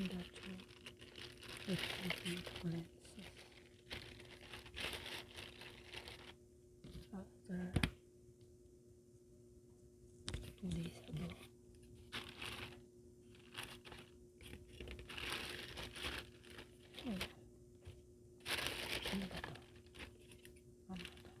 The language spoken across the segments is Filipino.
industrial replacement lenses after 2 days ago. Ayan. Ano ba to? Ano ba to?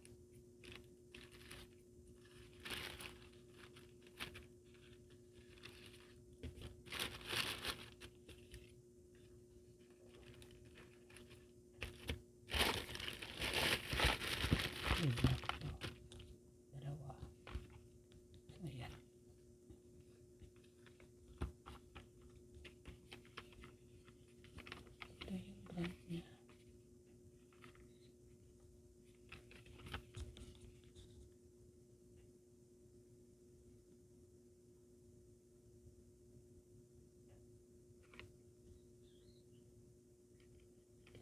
Black to. Dalawa. So, ayan. Ito yung brand niya.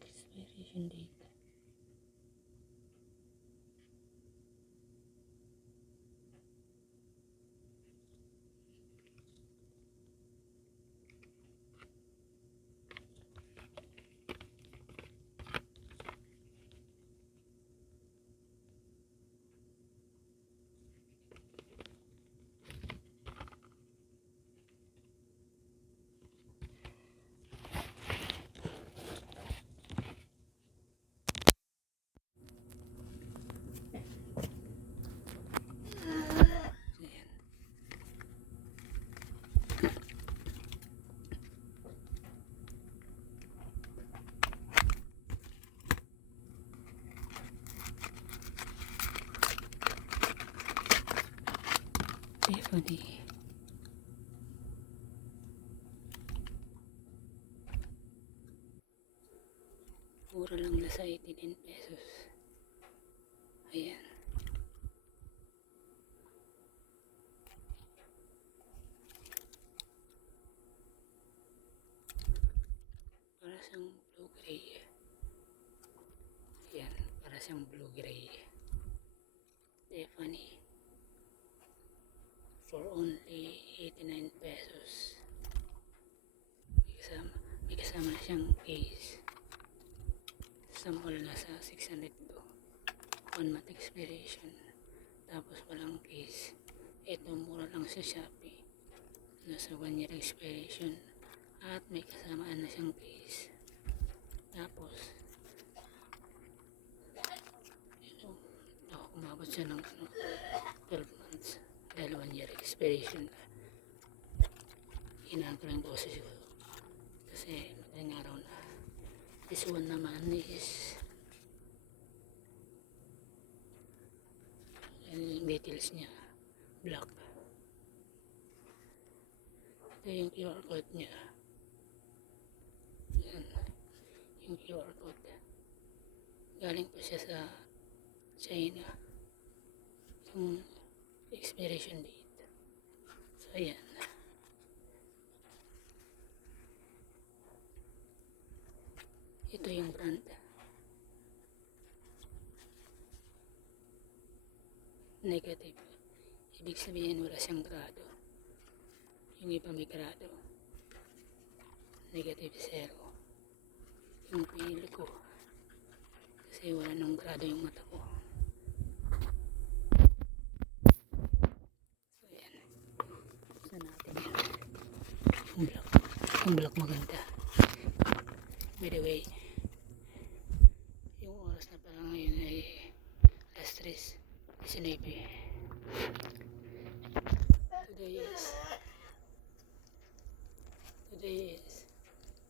Expiration date. Tiffany. Mura lang na sa 89 pesos. Ayan. Para siyang blue gray. Ayan. Para siyang blue gray. Tiffany. For only 89 pesos. May kasama na siyang case. Sa mall nasa 600 to. 1 month expiration. Tapos walang case. Ito mura lang sa Shopee. Nasa 1 year expiration. At may kasamaan na siyang case. Tapos ito, umabot siya ng 12 months. Dahil 1 year expiration na. Inagalang ko kasi madaling araw na. This one naman is yung details niya black. Ito yung QR code niya. Yan. Yung QR code galing po siya sa China. Yung expiration date. So ayan. Ito yung brand. Negative. Ibig sabihin wala siyang grado. Yung iba may grado. Negative 0. Yung pinili ko. Kasi wala nang grado yung mata ko. So ayan. Buksan natin yan. Yung black. Yung black maganda. By the way, yung oras na pala ngayon ay alas 3:19. Today is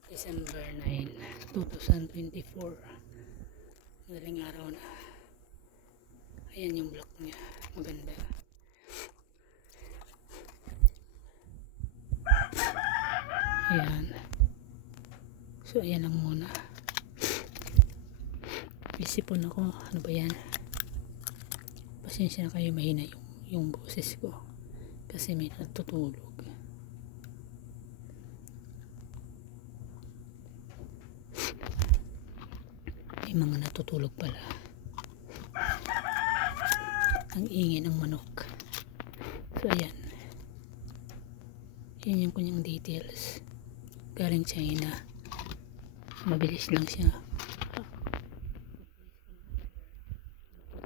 December 9, 2024. Madaling araw na. Ayan yung block niya. Maganda. Ayan. So ayan lang muna. Isipon ako. Ano ba yan? Pasensya na kayo, mahina yung boses ko. Kasi may natutulog. May mga natutulog pala. Ang ingay ng manok. So ayan. Yan yung kanyang details. galing China. Mabilis lang siya.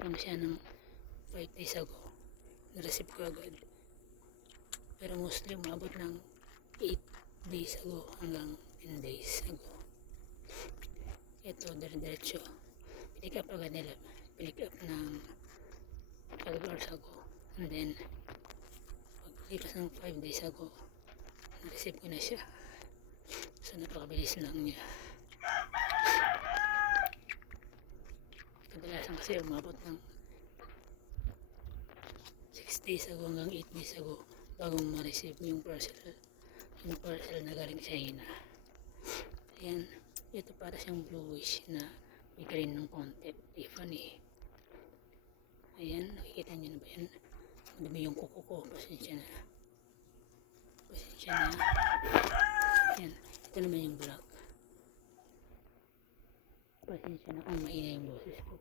Lang siya ng 5 days ago. Na-receive ko agad. Pero mostly umabot ng 8 days ago hanggang 10 days ago. Ito, dire-diretso. Pick up agad nila. Pick up ng 12 hours ago. And then, paglipas ng 5 days ago, na-receive ko na siya. So, napakabilis lang niya. Kadalasan kasi umabot ng 6 days ago hanggang 8 days ago bago ma-receive yung parcel na galing sa China. Ayan, ito para siyang bluish na may green ng konti. Tiffany. Ayan, nakikita niyo na ba yan? Madumi yung kuko ko. Pasensya na. Ayan, ito naman yung black. Pasensya na kung mahina yung boses ko.